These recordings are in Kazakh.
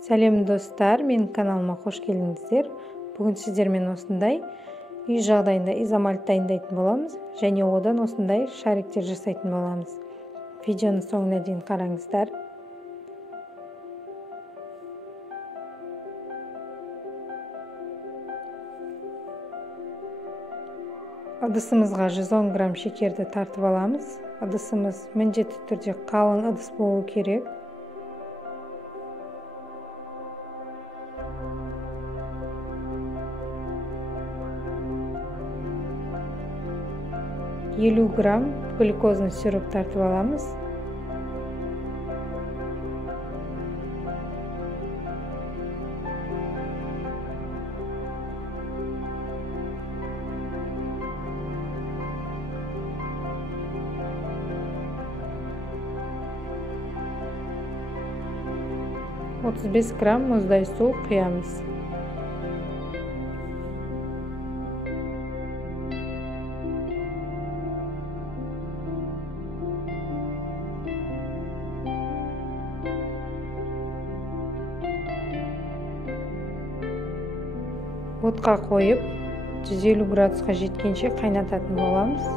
Сәлем достар, менің каналыма қош келдіңіздер. Бүгін сіздермен осындай үй жағдайында изомальт дайындайтын боламыз және одан осындай шариктер жасайтын боламыз. Видеоны соңына дейін қараңыздар. Ыдысымызға 110 грамм шекерді тартып аламыз. Ыдысымыз міндетті түрде қалың ыдыс болуы керек. Елу грамм глюкозный сироп тартып аламыз. Отыз 35 грамм мұздай су құямыз. Отқа қойып 150 градусқа жеткенше қайнататын боламыз.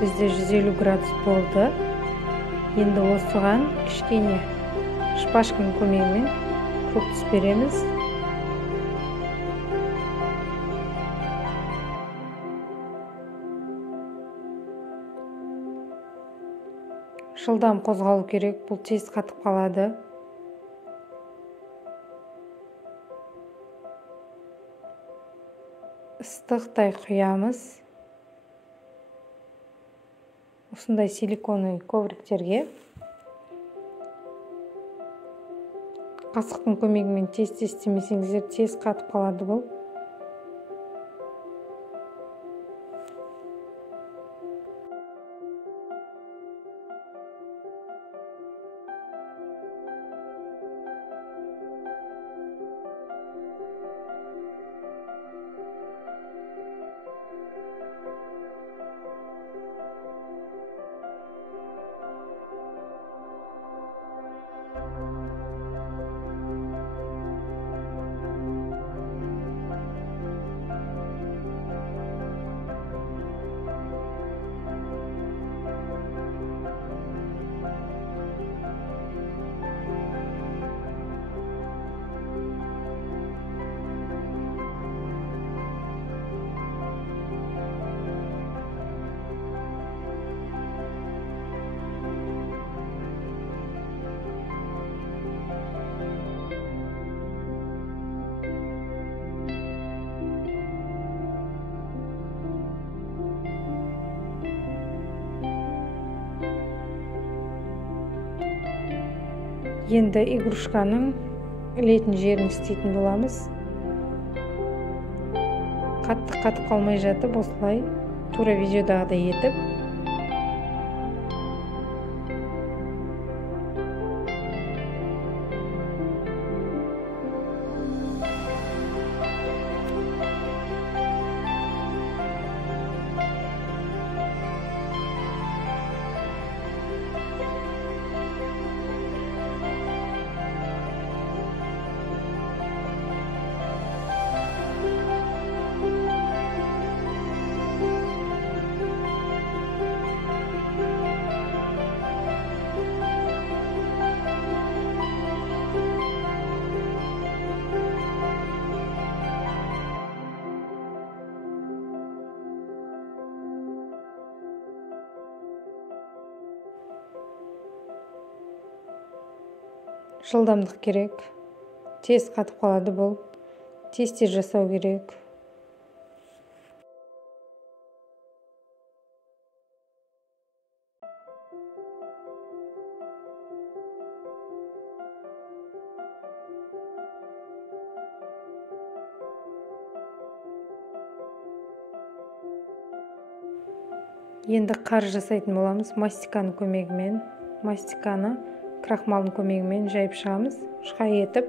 Бізде 150 градус болды. Енді осыған кішкене шпажканың көмегімен көк түс береміз. Жылдам қозғалу керек, бұл тез қатып қалады. Ыстықтай құямыз. Осындай силиконовый ковриктерге қасықтың көмегімен тез істемесеңіздер, тез қатып қалады бұл. Енді игрушканың ілетін жерін істейтін боламыз. Қатып қалмай жатып, осылай тура видеодағыдай етіп жылдамдық керек. Тез қатып қалады бұл. Тез жасау керек. Енді қар жасайтын боламыз. Мастиканы крахмалдың көмегімен жайып шығамыз. Шұқай етіп.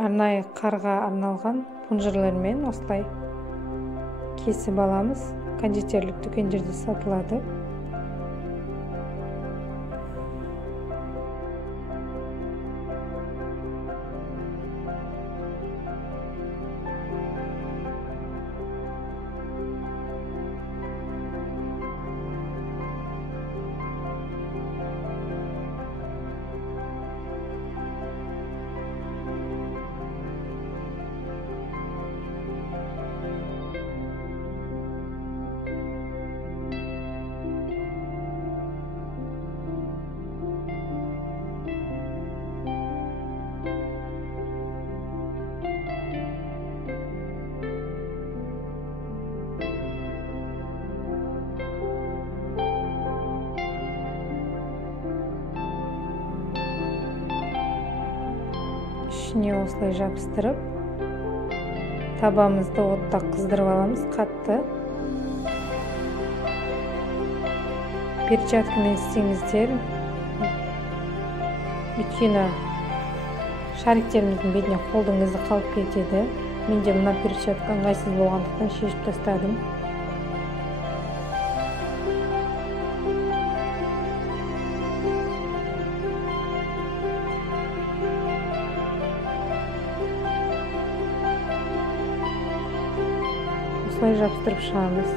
Арнайы қарға арналған пунжырлармен осылай кесіп аламыз. Кондитерлік дүкендерде сатылады. Ішіне осылай жабыстырып, табамызды отта қыздырып аламыз қатты. Перчаткамен істеңіздер, өйткені шариктеріміздің бетіне қолдың ізі қалып кетеді. Менде мына перчатка ыңғайсыз болғандықтан шешіп тастадым. Осылай жабыстырып шығамыз.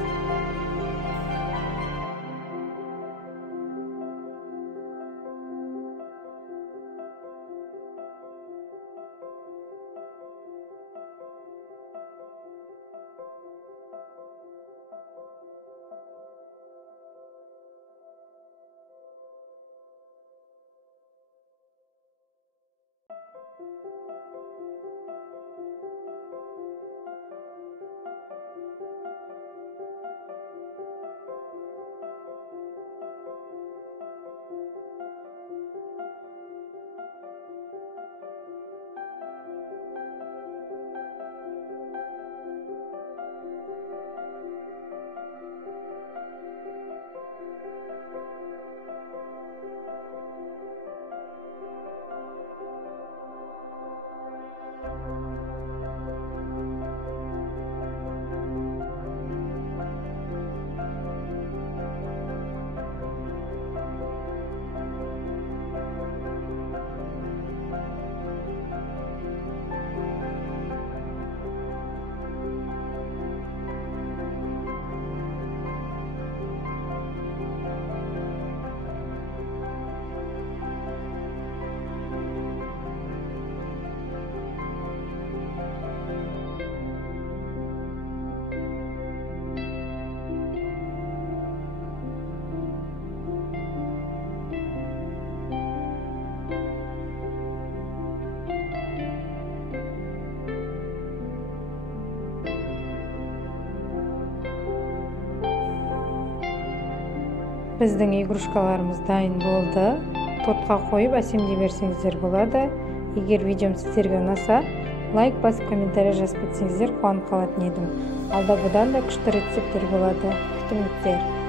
Біздің игрушкаларымыз дайын болды. Тортқа қойып әсемдей берсеңіздер болады. Егер видеом сіздерге ұнаса, лайк басып комментарий жазып кетсеңіздер қуанып қалатын едім. Алда бұдан да күшті рецепттер болады. Күтіңіздер.